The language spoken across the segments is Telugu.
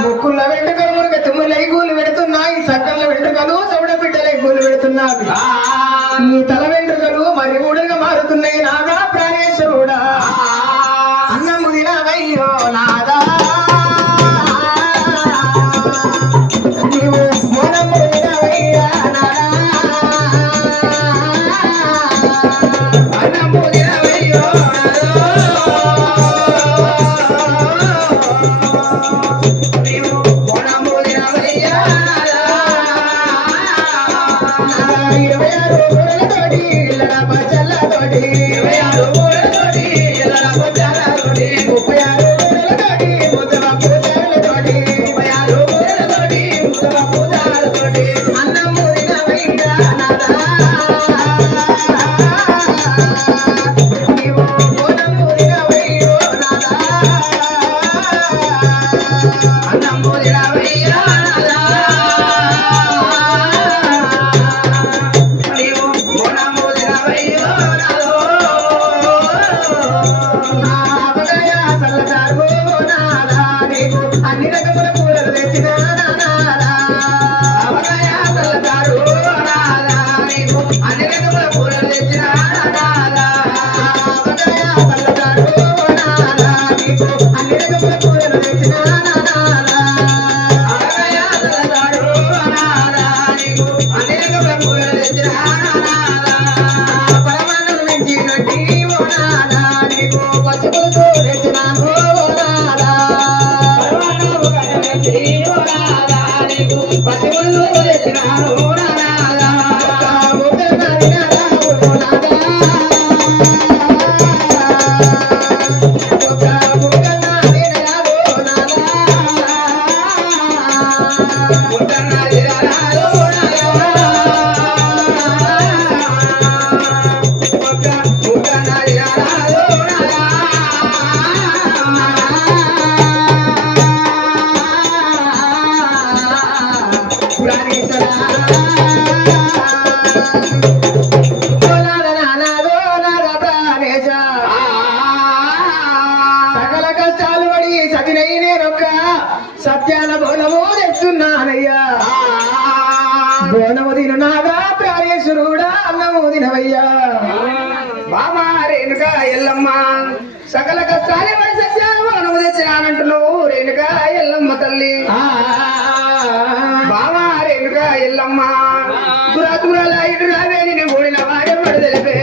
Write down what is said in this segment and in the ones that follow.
ముక్కుల వెంట్రుకలు మురుగ తుమ్ములై గూలు పెడుతున్నాయి, సక్కల వెంట్రుకలు సౌడ బిడ్డలై గూలు పెడుతున్నాయి. ఈ తల వెంట్రుకలు మరి ఊడగా మారుతున్నాయి. నాగా ప్రాణేశ్వరుడా అన్నము తినవయ్యో నాదా, నీవు మోనము తినవయ్యా నాదా, అన్నము తినవయ్యో సత్యాల బోనము తెస్తున్నానయ్యా, బోనము తిను నాగా ప్రాణేశ్వరుడా అన్నము తినవయ్యా. బాబా రేణుకా ఎల్లమ్మ సకల కష్టాలు పడి సత్యాల బోనము తెచ్చినానంటున్నావు రేణుకా ఎల్లమ్మ తల్లి. బాబా రేణుకా ఎల్లమ్మ దురాతురాల ఇటు రావే నేను కూడిన వాడే పడి తెలిపే,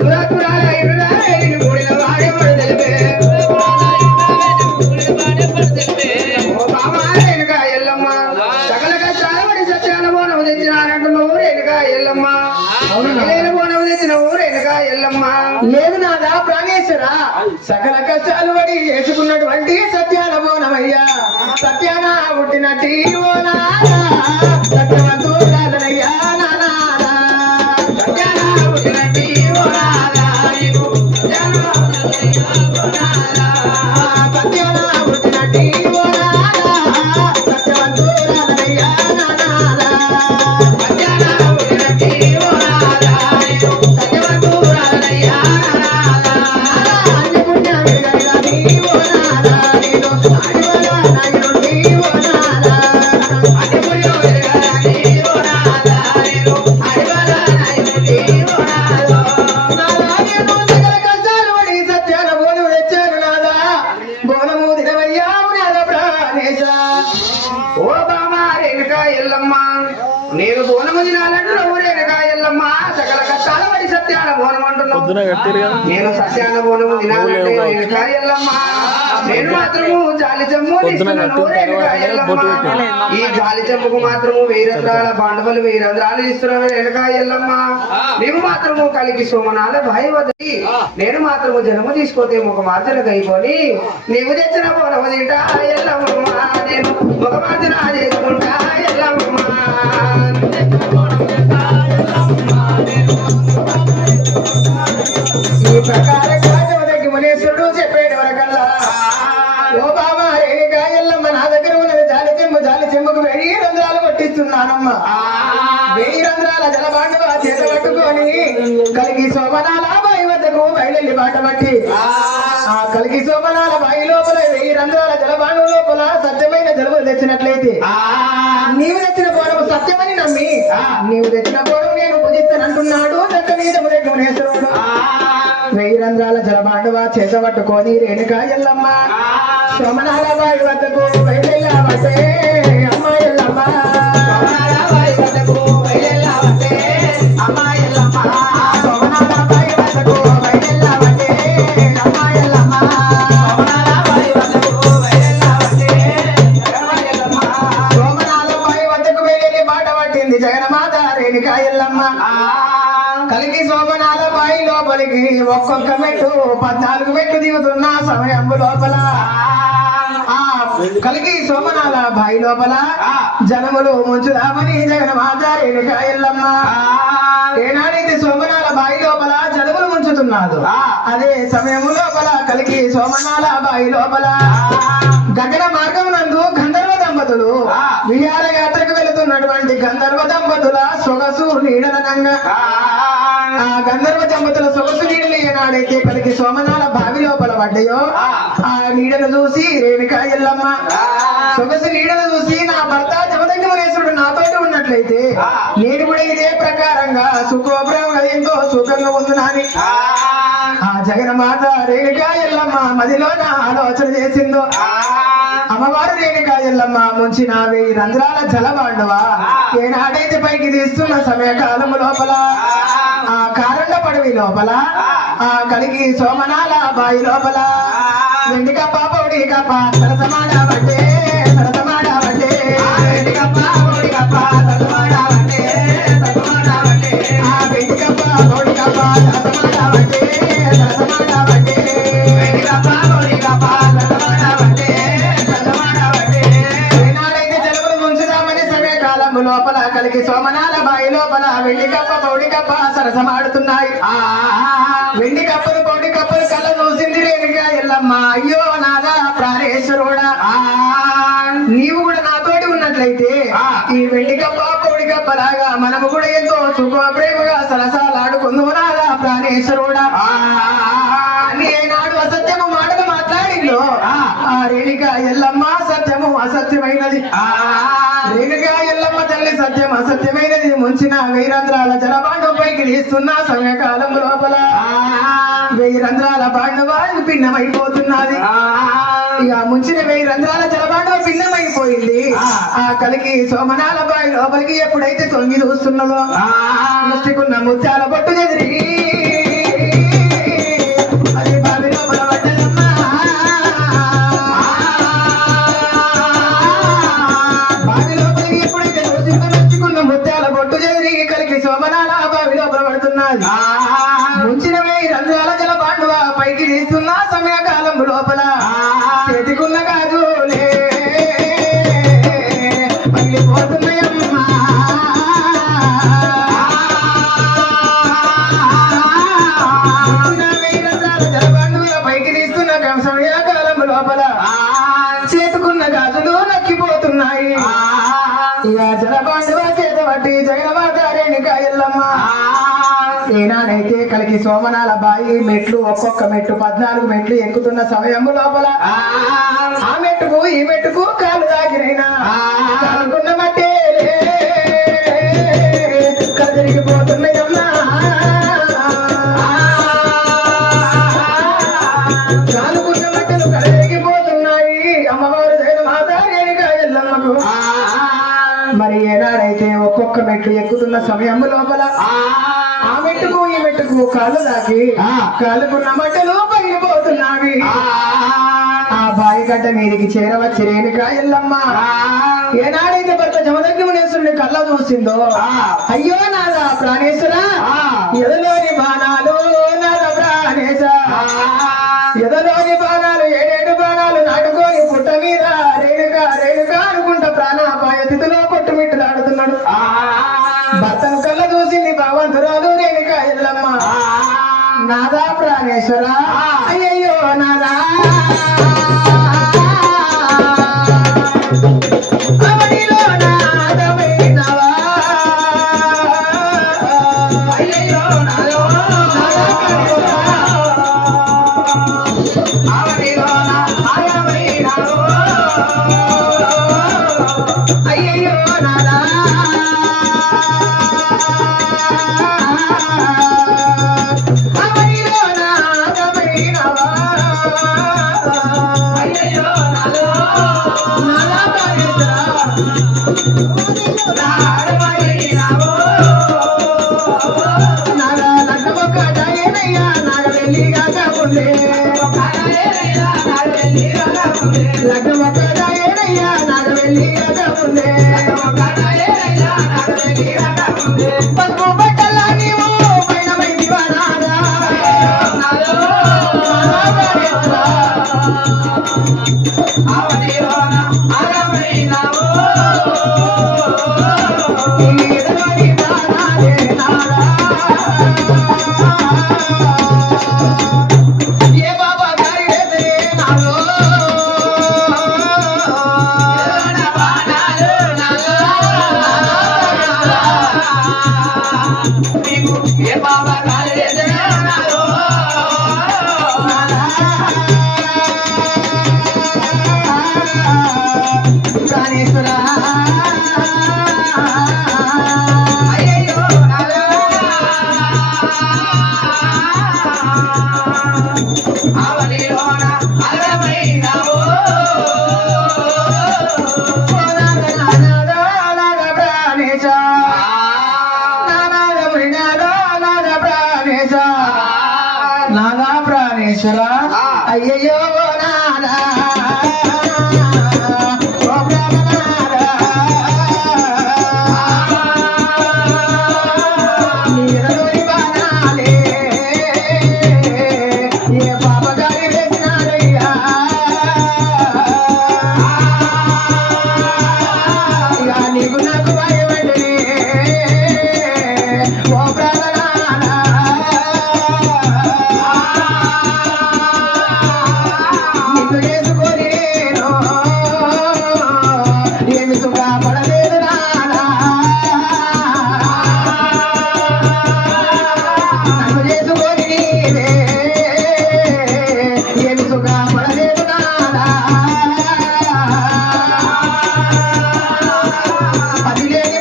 దురాతురాల ఇటు రావే నేను కూడిన వాడే పడి తెలిపే. లేదు నాదా ప్రాణేశ్వర సకల కష్టాలు పడి వేసుకున్నటువంటి సత్యాల బోనమయ్యా. పుట్టినట్టి ఓ నాదా సత్యవంతురాలనయ్యా నానాదా సత్యాన పుట్టినట్టి ఓ నాదా నీకు సత్యాన పుట్టినట్టి ఓ నాదా సత్యవంతురాలనయ్యా నానాదా సత్యాన పుట్టినట్టి ఓ నాదా నీకు సత్యవంతురాలనయ్యా నానాదా అన్ని పుణ్యాలు గలగాని ఓ నాదా నీలో ఆడివలా నాయుడి ఓ నాదా అన్ని పుణ్యాలు గలగాని ఓ నాదా నీలో ఆడివలా నాయుడి ఓ నాదా నాదా నేను సకల కష్టాలు పడి సత్యాన బోను తెచ్చాను నాదా బోనము దినవయ్యాము నాద ప్రాణేశ ఓ బామా రేణుకా ఎల్లమ్మ నేను బోనము తినాలంటే నువ్వు రేణుకా ఎల్లమ్మ సకల కష్టాల పడి సత్యాన బోనం అంటున్నావు నేను సత్యాన బోనము తినాలంటే రేణుకా ఎల్లమ్మ నేను మాత్రము జాలి చెమ్ము తీసుకున్నాను రేణుకా ఎల్లమ్మ ఈ జాలి చెమ్ముకు మాత్రము 1000 రంధ్రాల బాండవలు 1000 రంధ్రాలు ఇస్తున్నాను రేణుకా ఎల్లమ్మ నీవు మాత్రము కలిగి సోమనాల భాయి వదిలి నేను మాత్రము జన్మ తీసుకోతే ఒక మార్చన కైకొని నీవు తెచ్చిన బోనము తింటా ఎల్లమ్మ నేను ఒక మార్చన చేసుకుంటా ఎల్లమ్మ ఈ ప్రకారంగా జమదగ్గి మునేశ్వరుడు చెప్పేటి వరకల్లా ఓ బాబా రేణుకా ఎల్లమ్మ నా దగ్గర ఉన్నది జాలి చెమ్ముకు 1000 రంధ్రాలు కొట్టిస్తున్నానమ్మ 1000 రంధ్రాల జలబాండవ చేత పట్టుకొని కలిగి శోభనాల బాయి వద్దకు బయలుల్లి బాట పట్టి ఆ కలిగి శోభనాల బాయి లోపల 1000 రంధ్రాల జలబాండం లోపల సత్యమైన జలములు తెచ్చినట్లయితే నీవు తెచ్చిన పోవడం సత్యమని నమ్మి నీవు తెచ్చిన పోవడం నేను పూజిస్తానంటున్నాడు జమదగ్గి మునేశ్వరుడు 1000 రంధ్రాల జలబాండవ చేత పట్టుకొని రేణుకా ఎల్లమ్మ సోమనాల బాయి వద్దకు బయలువట్టే అమ్మ ఎల్లమ్మ సోమనాల బాయి వద్దకు బయలువట్టే అమ్మ ఎల్లమ్మ సోమనాల బాయి వద్దకు బయలువట్టే అమ్మ ఎల్లమ్మ సోమనాల బాయి వద్దకు బయలువట్టే అమ్మ ఎల్లమ్మ సోమనాల బాయి వద్దకు వెళ్ళి బాట పట్టింది జగన్మాత రేణుకా ఎల్లమ్మ కలిగి సోమనాల బాయి లోపలికి ఒక్కొక్క మెట్టు 14 మెట్లు దిగుతున్న సమయం లోపల ఆ కలిగి సోమనాల బాయి లోపల జనములు ముంచుదామని జగన్మాత రేణుకా ఎల్లమ్మ ఏనాడైతే సోమనాల బాయి లోపల జనములు ముంచుతున్నాడు అదే సమయం లోపల కలిగి సోమనాల బాయి లోపల గగన మార్గం నందు గంధర్వ దంపతులు విహారయాత్రకు వెళుతున్నటువంటి గంధర్వ దంపతుల సొగసు నీడలనంగా ఆ గంధర్వ దంపతుల సొగసు నీడలు ఏనాడైతే కలిగి సోమనాల బావి లోపల పడ్డాయో ఆ నీడను చూసి రేణుకా ఎల్లమ్మ సొగసు నీడను చూసి నా భర్త జమదగ్గి మునేశ్వరుడు నాతో ఉన్నట్లయితే నేను కూడా ఇదే ప్రకారంగా సుఖోభ్రంగా ఎంతో సుఖంగా ఉంటున్నాని ఆ జగన్మాత రేణుకా ఎల్లమ్మ మదిలో నా ఆలోచన చేసిందో అమ్మవారు రేణుకా ఎల్లమ్మ ముంచిన 1000 రంధ్రాల జలబాండవ ఏనాడైతే పైకి తీస్తున్న సమయకాలం లోపల ఆ కారండ పడవి లోపల ఆ కలిగి సోమనాల బాయి లోపల వెండి కప్ప పౌడి కప్ప సరసమాడబట్టే వెండి కప్ప పౌడి కప్ప సరసమాడబట్టే ఆ వెండి కప్ప పౌడి కప్ప సరసమాడబట్టే వెండి కప్ప పౌడి కప్ప సరసమాడబట్టే ఏనాడైతే జలములు ముంచుదామని సమయకాలము లోపల కలిగి సోమనాల బాయి లోపల వెండి కప్ప పౌడి కప్ప సరసమాడుతున్నాయి వెండి కప్పలు పౌడి కప్పలు కళ్ళ చూసింది రేణుకా ఎల్లమ్మ అయ్యో నాదా ప్రాణేశ్వరుడా నీవు కూడా నాతోటి ఉన్నట్లయితే ఈ వెండి కప్ప పౌడి కప్పలాగా మనము కూడా ఎంతో సుఖ ప్రేమగా సరసాలాడుకుందుము నాదా ప్రాణేశ్వరుడా అని ఏనాడు అసత్యము మాటలు మాట్లాడిందో ఆ రేణుకా ఎల్లమ్మ సత్యము అసత్యమైనది రేణుకా ఎల్లమ్మ తల్లి సత్యం అసత్యమైనది ముంచిన 1000 రంధ్రాల జలబాండం పైకి తీస్తున్న సమయకాలం లోపల 1000 రంధ్రాల బాండవాలు భిన్నమైపోతున్నది ఇక ముంచిన 1000 రంధ్రాల జలబాండం భిన్నమైపోయింది ఆ కలిగి సోమనాల బాయి లోపలికి ఎప్పుడైతే తొంగి చూస్తున్నదో ముస్తికున్న ముత్యాల పట్టు చెదిరి అది బావి లోపల పడ్డదమ్మ బావి లోపలికి ఎప్పుడైతే ముస్తికున్న ముత్యాల పట్టు చెదిరి కలిగి సోమనాల బావి లోపల పడుతున్నది ముంచిన 1000 రంధ్రాల జలబాండవ పైకి తీస్తున్న సమయకాలం లోపల చేతికున్న గాజులే పెట్టుకున్న గాజులు నక్కిపోతున్నాయి ఇక జలపాండవ చేత బట్టి జగన్మాత రేణుక ఎల్లమ్మ ఏనాడైతే కలిగి సోమనాల బాయి మెట్లు ఒక్కొక్క మెట్టు 14 మెట్లు ఎక్కుతున్న సమయం లోపల ఆ మెట్టుకు ఈ మెట్టుకు కాలు దాగిరైనా అనుకున్న మట్టే కదిరిగిపోతున్నాయమ్మా కాలుకున్న మట్టలు కదిరిగిపోతున్నాయి అమ్మవారు జగన్మాత రేణుక ఎల్లమ్మకు మరి ఏనాడైతే ఒక్కొక్క మెట్లు ఎక్కుతున్న సమయం లోపల ఆ మెట్టుకు ఈ మెట్టుకు కాళ్ళు దాకి కాలుకున్న మట్టలు పగిలిపోతున్నావి ఆ బాయి గడ్డ మీదికి చేరవచ్చి రేణుక ఎల్లమ్మ ఏనాడైతే భర్త జమదగ్నిమునేశ్వరుని కళ్ళ చూసిందో అయ్యో నాదా ప్రాణేశ్వర ఎదలోని బాణాలు నాదా ప్రాణేశ ఎదలోని బాణాలు 7 బాణాలు నాటుకొని పుట్ట మీద రేణుక రేణుక అనుకుంటా ప్రాణాపాయ స్థితిలో కొట్టుమిట్టులాడుతున్నాడు భర్తను కళ్ళ చూసింది భగవంతురాలు రేణుక ఎల్లమ్మ నాదా ప్రాణేశ్వర అయ్యయ్యో నాదా అవనిలో నాదమైనవా అయ్యయ్యో నాదో అవనిలో నాదమైనవో అయ్యయ్యో నాదా అవనిలో నాదమైనవా అయ్యయ్యో నాదో నాదా ప్రాణేశ్వర నాదమైనవో నాదా లగ్గమొక్క దాయేనయ్యా నాగవెల్లిగాక ఉండే లగ్గమొక్క దాయేనయ్యా నాగవెల్లిగాక ఉండే పసుపు బట్టల్లా నీవు పైనమైతివా నాదా ఏ బాబా గారి నాదో ఏ బాబా గారి నాదో ప్రాణేశ్వర అయ్యయ్యో నాదా అవనిలోన అరమైనవో నాదా ప్రాణేశ నాదా ప్రాణేశ నాదా ప్రాణేశ్వర అయ్యయ్యో నాదా నీకు నాకు భయపడలే ఓ ప్రాణనాథ నిన్ను చేసుకొని నేను ఏమి సుఖపడలేదు నానా నన్ను చేసుకొని నీవే ఏమి సుఖపడలేదు నానా పదిలేని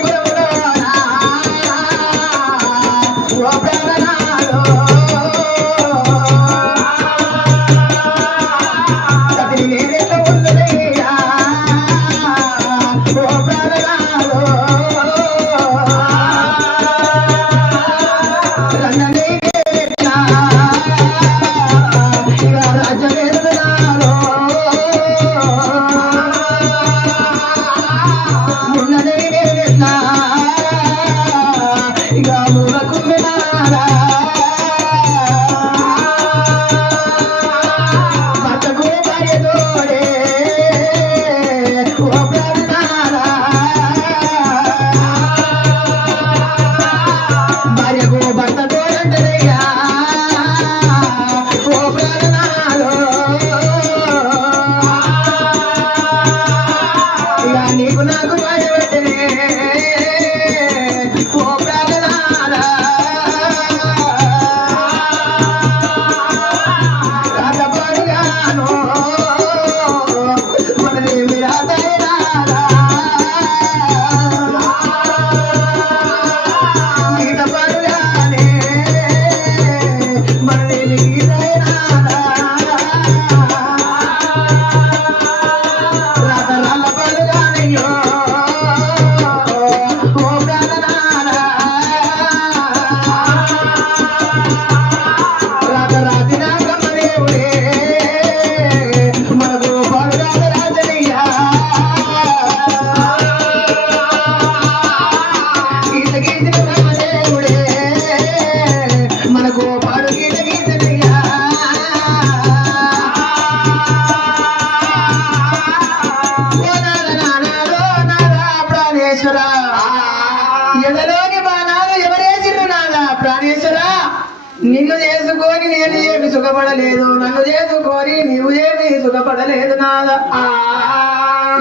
సుఖపడలేదు నన్ను చేసుకొని నీవు ఏమీ సుఖపడలేదు నాదా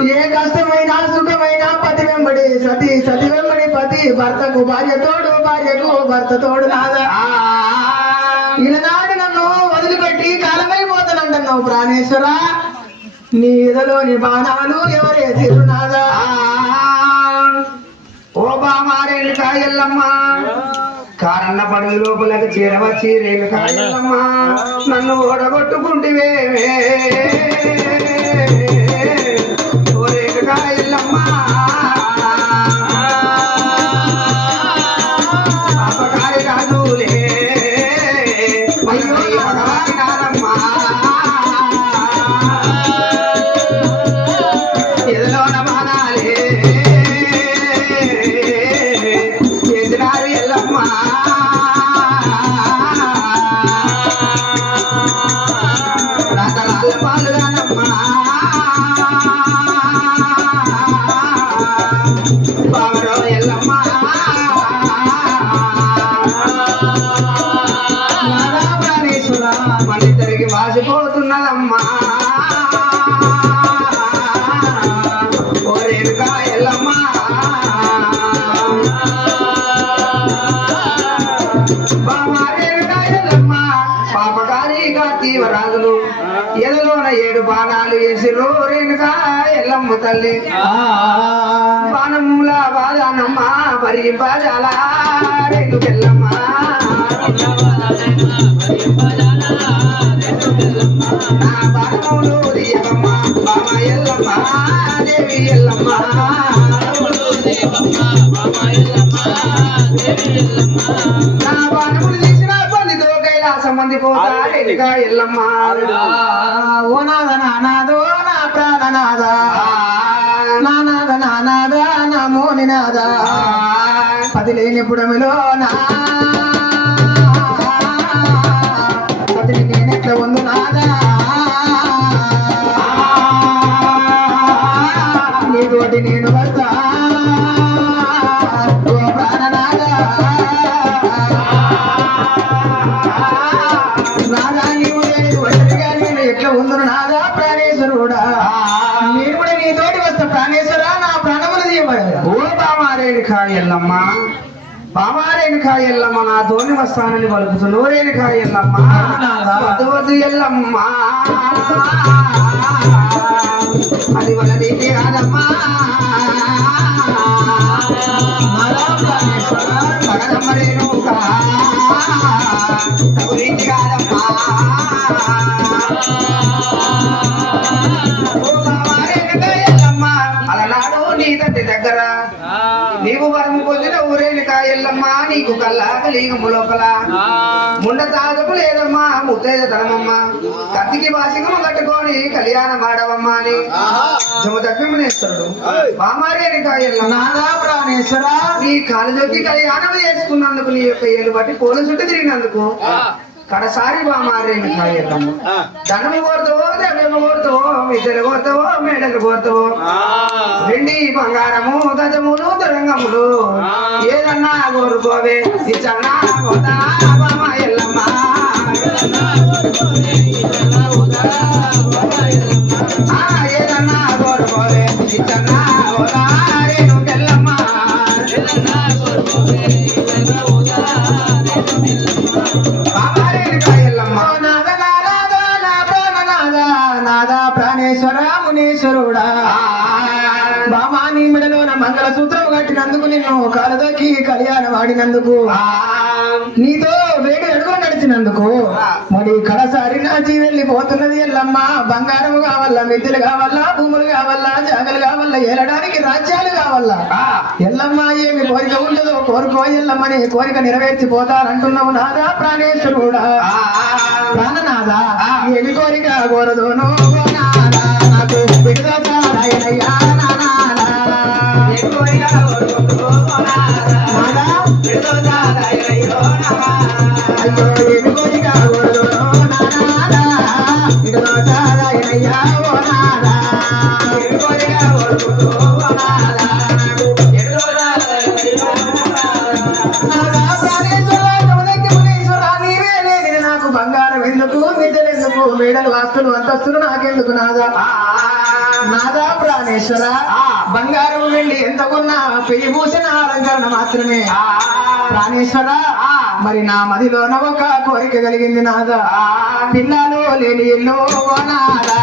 ఏ కష్టమైనా సుఖమైనా పతి వెంబడి సతి సతి వెంబడి పతి భర్తకు భార్య తోడు భార్యకు భర్త తోడు నాదా ఈనాడు నన్ను వదిలిపెట్టి కాలమైపోతానంటున్నావు ప్రాణేశ్వర నీ ఎదలోని బాణాలు ఎవరేసిరు నాదా ఓ బామారేణుకా ఎల్లమ్మ కారన్న పడుగు లోపలకు చేరవచ్చి రేణుకా ఎల్లమ్మ నన్ను ఓడగొట్టుకుంటివే ఓ రేణుకా ఎల్లమ్మ అపకారి రాజులే అయ్యో భగవాని నానమ్మ ఎదలోన బాణాలే మనిద్దరికి వాసిపోతున్నదమ్మా ఓ రేణుకా ఎల్లమ్మ రేణుకా ఎల్లమ్మ పాపకారి తీవరాజులు ఎదలోన 7 బాణాలు వేసిర్రు రేణుకా ఎల్లమ్మ తల్లి బాణముల బాజానమ్మ మరి బాజాల రేణుకెల్లమ్మ నా బాణములు దేవమ్మ బామ ఎల్లమ్మ దేవి ఎల్లమ్మ నా బాణములు తీసిన పల్లితో కైలాసం మంది పోతా రేణుకా ఎల్లమ్మ ఓ నాద నానాదో నా ప్రాణనాద నానాద నానాద నా మోనినాద పది లేని పుడమిలో నా పదిని నేనెట్ల ఉంది నాదా నీతోటి నేను వస్తా ఓ ప్రాణనాద నాదా నీవు నేను ఒంటరిగా నేను ఎట్లా ఉందును నాదా ప్రాణేశ్వరుడా నేను కూడా నీతోటి వస్తా ప్రాణేశ్వరా నా ప్రాణములు తీయబడదా ఓ బామారేణుకా ఎల్లమ్మ బామారేణుకా ఎల్లమ్మ నా తోని వస్తానని పలుకుతున్న రేణుకా ఎల్లమ్మ వద్దు వద్దు ఎల్లమ్మ అది వాళ్ళ నీతి కాదమ్మా మగదమ్మ రేణుకా తగు నీతి కాదమ్మా ఓ బామారేణుకా ఎల్లమ్మ అలనాడు నీ తండ్రి దగ్గర నీవు వరం పొందిన ఊరేణుకా ఎల్లమ్మ నీకు కల్లా కలిగము లోపల ముండ తాగము లేదమ్మా ముత్తైద తనమమ్మ కత్తికి వాసికము కట్టుకొని కళ్యాణం ఆడవమ్మ అని జమదగ్నేశ్వరుడు బామారేణుకా ఎల్లమ్మ నాదా ప్రాణేశ్వర నీ కాలులోకి కళ్యాణం చేసుకున్నందుకు నీ యొక్క ఏలు బట్టి పోల చుట్టూ తిరిగినందుకు కడసారి బామారేణుకా ఎల్లమ్మ ధనము కోరుతావో ద్రవ్యము కోరుతావో విద్యలు కోరుతావో మేడలు కోరుతావో వెండి బంగారము గజములు తరంగములు ఏదన్నా కోరుకోవే ఇచ్చన్నా పోతా బామా ఎల్లమ్మ ఏదన్నా కోరుకోవే ఇచ్చన్నా పోతా రేణుకెల్లమ్మ బామారేణుకా ఎల్లమ్మ నాద నాద నా ప్రాణనాద నాదా ప్రాణేశ్వర మునీశ్వరుడా బామాని మెడలో నా మంగళసూత్రం కట్టినందుకు నిన్ను కాలదొక్కి కళ్యాణం ఆడినందుకు నీతో వేడి అడుగులు నడిచినందుకు మరి కడసారి నాచి వెళ్ళిపోతున్నది ఎల్లమ్మ బంగారం కావాలా మిద్దెలు కావాలా భూములు కావాలా జాగలు కావాలా ఏలడానికి రాజ్యాలు కావాలా ఎల్లమ్మ ఏమి కోరిక ఉండదో కోరుకో ఎల్లమ్మని కోరిక నెరవేర్చిపోతారంటున్నావు నాదా ప్రాణేశ్వరుడా ప్రాణనాదా ఏమి కోరిక కోరదోనో నాకు విడుదలయ్యా నాకు బంగారం ఎందుకు అంతస్తులు నాకెందుకు నాదా నాదా ప్రాణేశ్వర బంగారం వెళ్ళి ఎంత కొన్నా పెళ్లి పూసిన అలంకరణ మాత్రమే ప్రాణేశ్వర మరి నా మదిలోన ఒక కోరిక కలిగింది నాదా పిల్లలు లేని ఇల్లు ఓ నాదా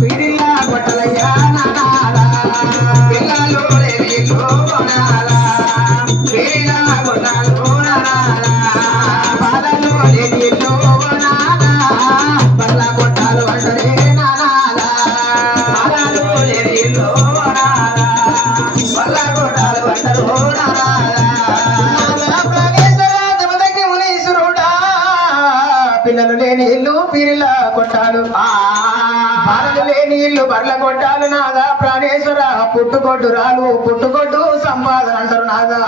పీడిల్లా బట్టలయ్యా నాదా పిల్లలు లేని ఇల్లు ఓ నాదా పీడిల్లా బట్టలు నాదా బాలలు లేని ఇల్లు ఓ నాదా బల్ల కొట్టాలు అంటలే నాదా బాలలు లేని ఇల్లు ఓ నాదా బల్ల కొట్టాలు అంటారు నాదా పిల్లలు లేని ఇల్లు పీరిల కొట్టాలు బాలలు లేని ఇల్లు బర్ల కొట్టాలు నాదా ప్రాణేశ్వర పుట్టుకొడ్డు రాలు పుట్టుకొడ్డు సంపాదన అంటారు నాదా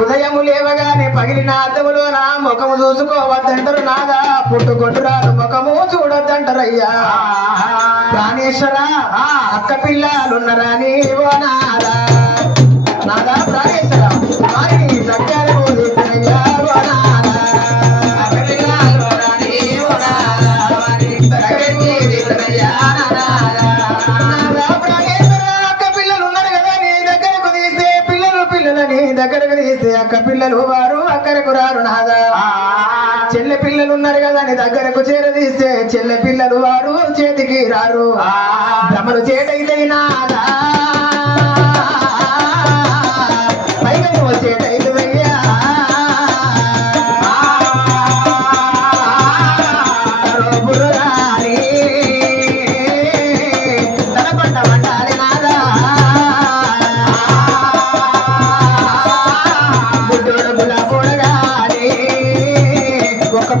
ఉదయము లేవగానే పగిలిన అద్దములో నా ముఖము చూసుకోవద్దంటారు నాదా పుట్టుకొడ్డు రాలు ముఖము చూడొద్దంటారయ్యా ప్రాణేశ్వర అక్క పిల్లలున్నరా నీవో నాదా నాదా ప్రాణేశ్వర వారిని సత్యాలు చెప్పినయ్యా ఓ నాదా దగ్గరకు తీస్తే అక్క పిల్లలు వారు అక్కరకు రారు నాదా చెల్లె పిల్లలు ఉన్నారు కదా నీ దగ్గరకు చేరదీస్తే చెల్లె పిల్లలు వారు చేతికి రారు భ్రమలు చేటైతే నాదా పైగా నువ్వు చేటైతుందయ్యా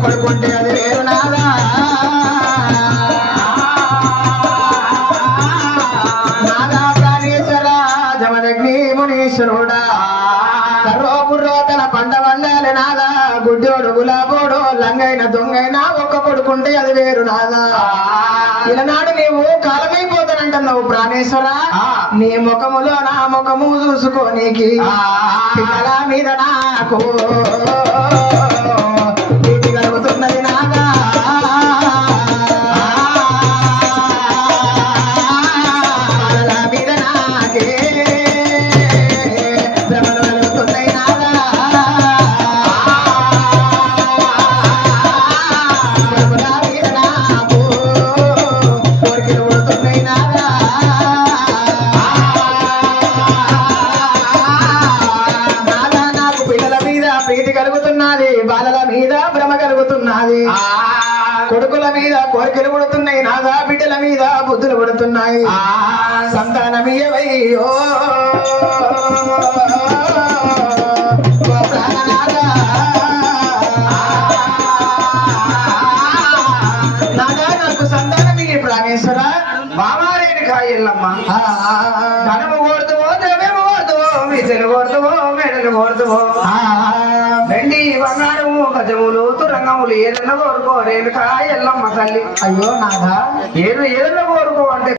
పడుకుంటే అది వేరు నాదా నాదా ప్రాణేశ్వర జమదగ్ని మునీశ్వరుడా కర్రోపుర్రో తన పంట వండాలి నాదా గుడ్డోడు గులాబోడు లంగైన దొంగైనా ఒక్క పడుకుంటే అది వేరు నాదా ఇలనాడు నీవు కాలమైపోతానంటున్నావు ప్రాణేశ్వర నీ ముఖములో నా ముఖము చూసుకోనీకి పిల్లల మీద నాకు కలుగుతున్నది నాదా మీద నాకే భ్రమలు కలుగుతున్నాయి నాదా మీద నాకు కోరికలు పడుతున్నాయి నాదా నాదా నాకు పిల్లల మీద ప్రీతి కలుగుతున్నది బాలల మీద భ్రమ కలుగుతున్నది కొడుకుల మీద కోరికలు పడుతున్నాయి నాదా బిడ్డల మీద బుద్ధులు పడుతున్నాయి సంతానమీయవయ్యో నాదా నాకు సంతానమీయ ప్రాణేశ్వర బామారేని కాయల్లమ్మ ధనము కోరుతువో ద్రవ్యము కోరుతువో విద్యలు కోరుతువో మెడలు కోరుతువో వెండి బంగారము గజములు తురంగములు ఏదన్నా కోరుకో రేణుకా ఎల్లమ్మ తల్లి అయ్యో నాదా ఏదన్నా కోరుకో అంటే